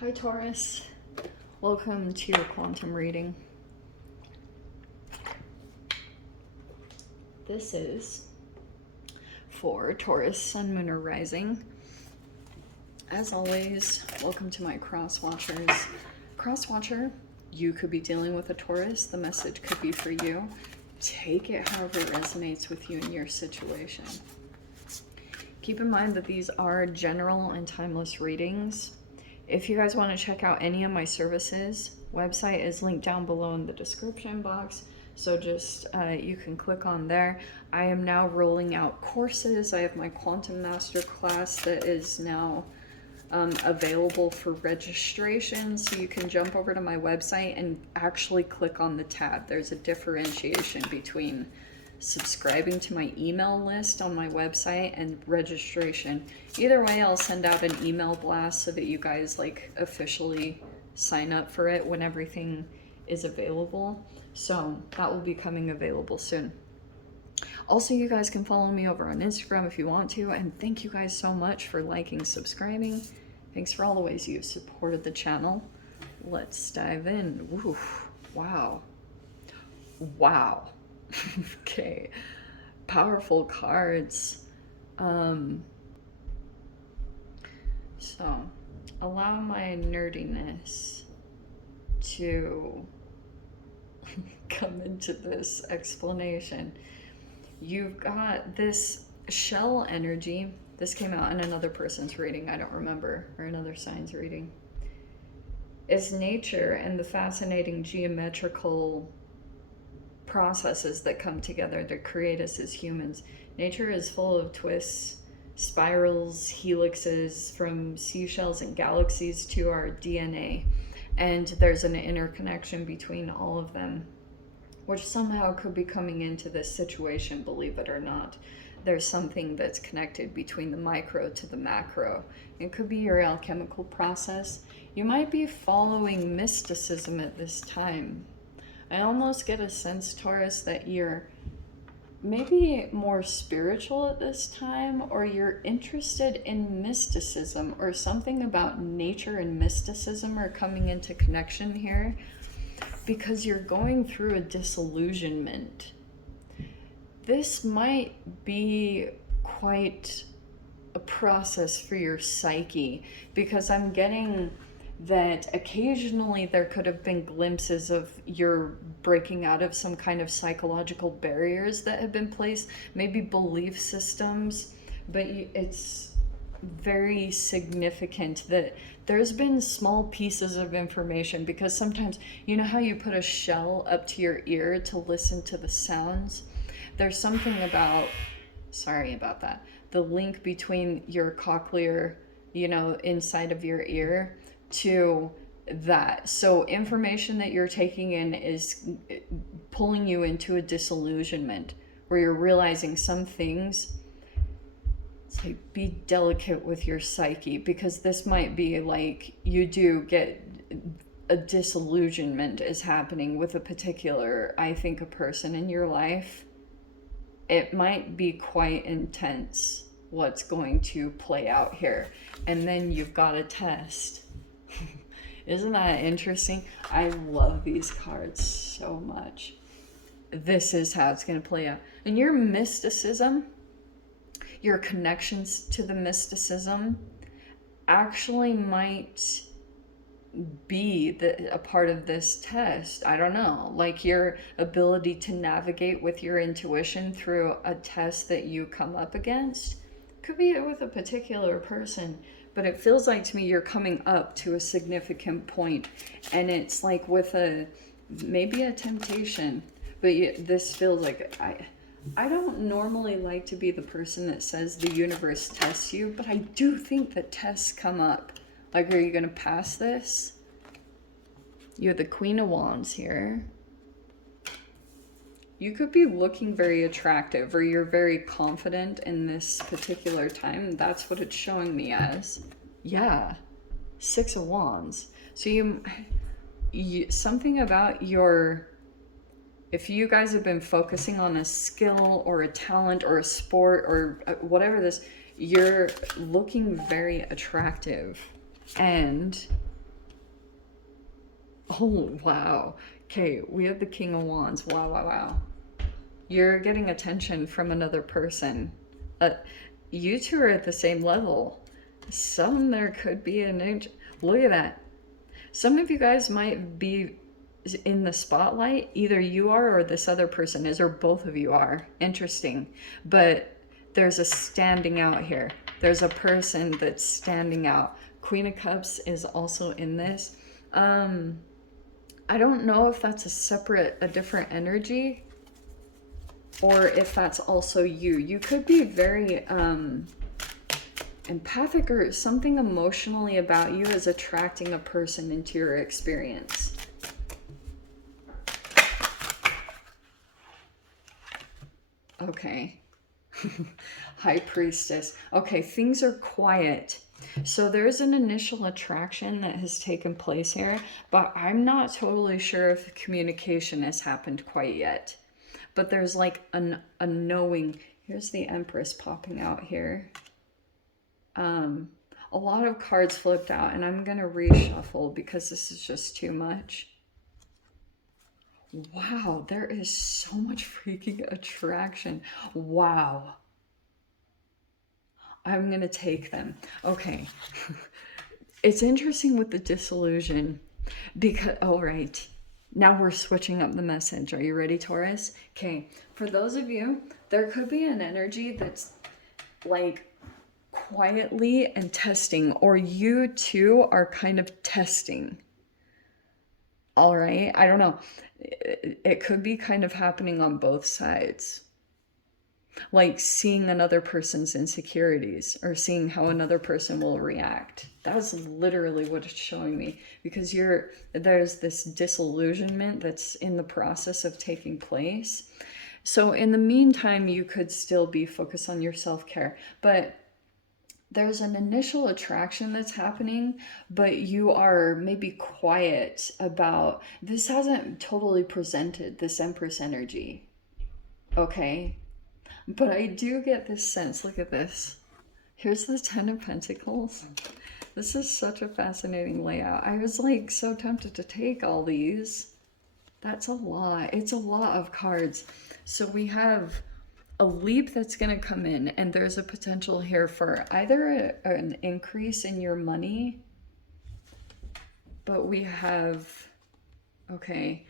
Hi Taurus, welcome to your quantum reading. This is for Taurus, Sun, Moon, or Rising. As always, welcome to my cross watchers. Cross watcher, you could be dealing with a Taurus. The message could be for you. Take it however it resonates with you in your situation. Keep in mind that these are general and timeless readings. If you guys want to check out any of my services, website is linked down below in the description box. So just, you can click on there. I am now rolling out courses. I have my Quantum Master class that is now available for registration. So you can jump over to my website and actually click on the tab. There's a differentiation between subscribing to my email list on my website and registration. Either way, I'll send out an email blast so that you guys like officially sign up for it when everything is available. So that will be coming available soon. Also, you guys can follow me over on Instagram if you want to, and thank you guys so much for liking, subscribing. Thanks for all the ways you've supported the channel. Let's dive in. Oof, wow. Wow. Okay, powerful cards. So allow my nerdiness to come into this explanation. You've got this shell energy. This came out in another person's reading, I don't remember, or another sign's reading. It's nature and the fascinating geometrical processes that come together to create us as humans. Nature is full of twists, spirals, helixes, from seashells and galaxies to our DNA. And there's an interconnection between all of them, which somehow could be coming into this situation, believe it or not. There's something that's connected between the micro to the macro. It could be your alchemical process. You might be following mysticism at this time. I almost get a sense, Taurus, that you're maybe more spiritual at this time, or you're interested in mysticism, or something about nature and mysticism are coming into connection here, because you're going through a disillusionment. This might be quite a process for your psyche, because I'm getting that occasionally there could have been glimpses of your breaking out of some kind of psychological barriers that have been placed, maybe belief systems, but it's very significant that there's been small pieces of information, because sometimes, you know how you put a shell up to your ear to listen to the sounds? There's something about, sorry about that, the link between your cochlear, inside of your ear, to that. So information that you're taking in is pulling you into a disillusionment where you're realizing some things. It's like, be delicate with your psyche, because this might be like you do get a disillusionment is happening with a particular, I think, a person in your life. It might be quite intense what's going to play out here. And then you've got a test. Isn't that interesting? I love these cards so much. This is how it's going to play out. And your mysticism, your connections to the mysticism, actually might be a part of this test. I don't know. Like your ability to navigate with your intuition through a test that you come up against. Could be with a particular person. But it feels like to me you're coming up to a significant point, and it's like with maybe a temptation, but this feels like I don't normally like to be the person that says the universe tests you, but I do think that tests come up. Like, are you going to pass this? You have the Queen of Wands here. You could be looking very attractive, or you're very confident in this particular time. That's what it's showing me as. Yeah, Six of Wands. So you something about if you guys have been focusing on a skill or a talent or a sport or whatever you're looking very attractive. And Oh, wow. Okay, we have the King of Wands. Wow, wow, wow. You're getting attention from another person. Uh, you two are at the same level. There could be an... Look at that. Some of you guys might be in the spotlight. Either you are or this other person is, or both of you are. Interesting. But there's a standing out here. There's a person that's standing out. Queen of Cups is also in this. I don't know if that's a different energy, or if that's also you. You could be very empathic, or something emotionally about you is attracting a person into your experience. Okay. High Priestess. Okay, things are quiet. So there's an initial attraction that has taken place here, but I'm not totally sure if communication has happened quite yet. But there's like a knowing. Here's the Empress popping out here. A lot of cards flipped out, and I'm going to reshuffle because this is just too much. Wow, there is so much freaking attraction. Wow. I'm going to take them. Okay. It's interesting with the disillusion because, all right, now we're switching up the message. Are you ready, Taurus? Okay. For those of you, there could be an energy that's like quietly and testing, or you two are kind of testing. All right. I don't know. It could be kind of happening on both sides. Like seeing another person's insecurities, or seeing how another person will react. That's literally what it's showing me, because there's this disillusionment that's in the process of taking place. So in the meantime, you could still be focused on your self-care, but there's an initial attraction that's happening, but you are maybe quiet about this. Hasn't totally presented this Empress energy. Okay. But I do get this sense. Look at this. Here's the Ten of Pentacles. This is such a fascinating layout. I was like so tempted to take all these. That's a lot. It's a lot of cards. So we have a leap that's going to come in, and there's a potential here for either an increase in your money, but we have, okay,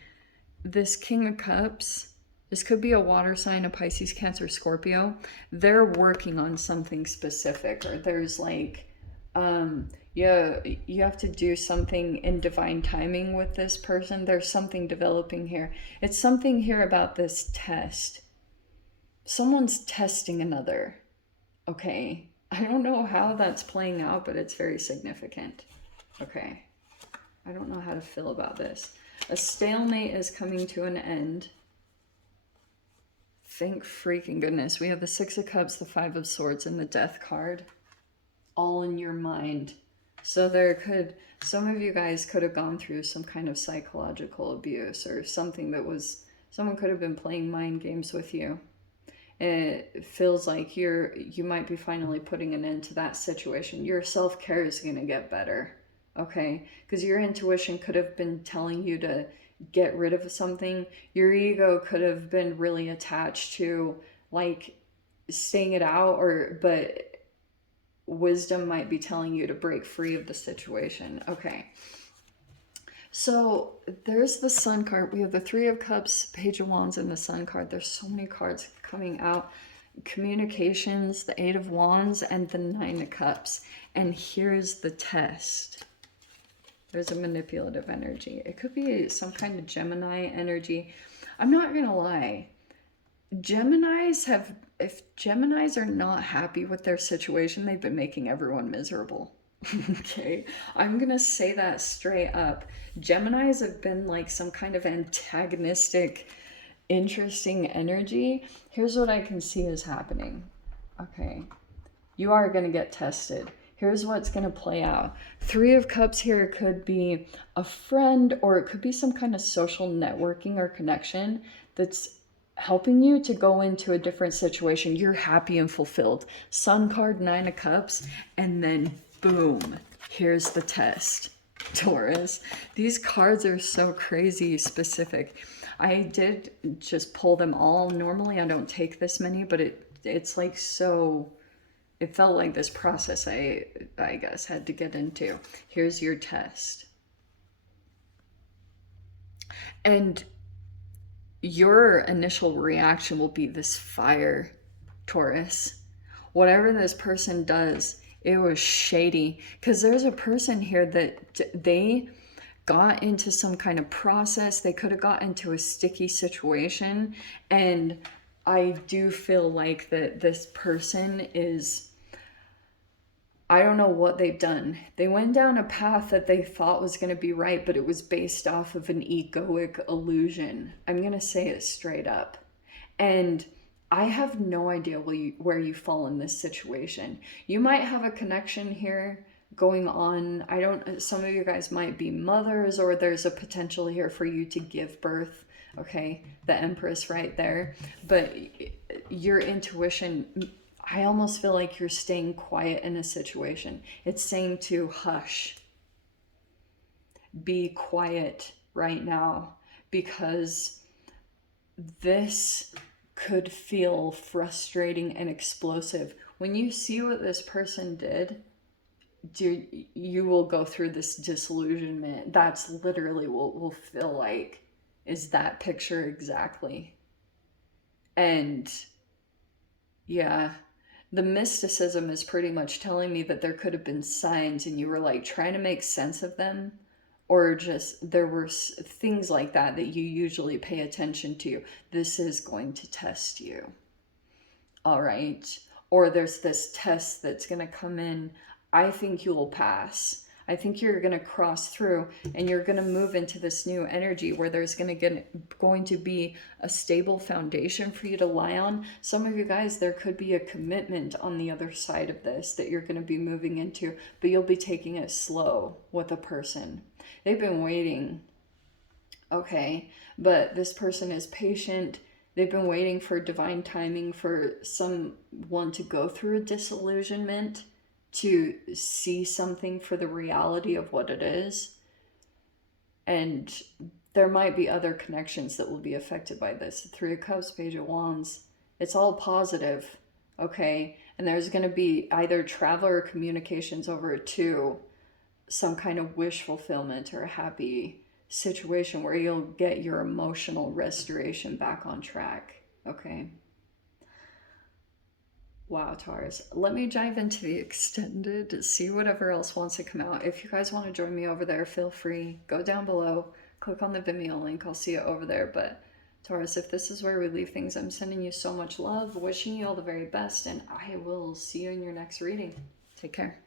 this King of Cups. This could be a water sign, a Pisces, Cancer, Scorpio. They're working on something specific, or there's like, yeah, you have to do something in divine timing with this person. There's something developing here. It's something here about this test. Someone's testing another. Okay. I don't know how that's playing out, but it's very significant. Okay. I don't know how to feel about this. A stalemate is coming to an end. Thank freaking goodness. We have the Six of Cups, the Five of Swords, and the Death card. All in your mind. So some of you guys could have gone through some kind of psychological abuse, or something someone could have been playing mind games with you. It feels like you might be finally putting an end to that situation. Your self-care is going to get better, okay? Because your intuition could have been telling you to get rid of something. Your ego could have been really attached to like staying it out, but wisdom might be telling you to break free of the situation. Okay. So there's the Sun card. We have the Three of Cups, Page of Wands, and the Sun card. There's so many cards coming out. Communications, the Eight of Wands, and the Nine of Cups. And here's the test. There's a manipulative energy. It could be some kind of Gemini energy. I'm not going to lie. If Geminis are not happy with their situation, they've been making everyone miserable. Okay, I'm gonna say that straight up. Geminis have been like some kind of antagonistic, interesting energy. Here's what I can see is happening. Okay, you are gonna get tested. Here's what's gonna play out. Three of Cups here could be a friend, or it could be some kind of social networking or connection that's helping you to go into a different situation. You're happy and fulfilled. Sun card, Nine of Cups, and then boom, here's the test. Taurus. These cards are so crazy specific. I did just pull them all. Normally I don't take this many, but it's like so, it felt like this process I guess had to get into. Here's your test. And your initial reaction will be this fire, Taurus. Whatever this person does, it was shady. Because there's a person here that they got into some kind of process. They could have got into a sticky situation. And I do feel like that this person is, I don't know what they've done. They went down a path that they thought was going to be right, but it was based off of an egoic illusion. I'm going to say it straight up. And I have no idea where you fall in this situation. You might have a connection here going on. I don't, some of you guys might be mothers, or there's a potential here for you to give birth. Okay, the Empress right there. But your intuition, I almost feel like you're staying quiet in a situation. It's saying to hush, be quiet right now, because this could feel frustrating and explosive. When you see what this person did, you will go through this disillusionment. That's literally what will feel like, is that picture exactly. And yeah, the mysticism is pretty much telling me that there could have been signs and you were like trying to make sense of them, or just there were things like that that you usually pay attention to. This is going to test you. All right. Or there's this test that's going to come in. I think you'll pass. I think you're going to cross through and you're going to move into this new energy where there's going to be a stable foundation for you to lie on. Some of you guys, there could be a commitment on the other side of this that you're going to be moving into, but you'll be taking it slow with a person. They've been waiting. Okay, but this person is patient. They've been waiting for divine timing for someone to go through a disillusionment, to see something for the reality of what it is. And there might be other connections that will be affected by this. The Three of Cups, Page of Wands. It's all positive, okay? And there's going to be either travel or communications over to some kind of wish fulfillment or a happy situation where you'll get your emotional restoration back on track, okay? Wow, Taurus. Let me dive into the extended, see whatever else wants to come out. If you guys want to join me over there, feel free. Go down below, click on the Vimeo link. I'll see you over there. But Taurus, if this is where we leave things, I'm sending you so much love, wishing you all the very best, and I will see you in your next reading. Take care.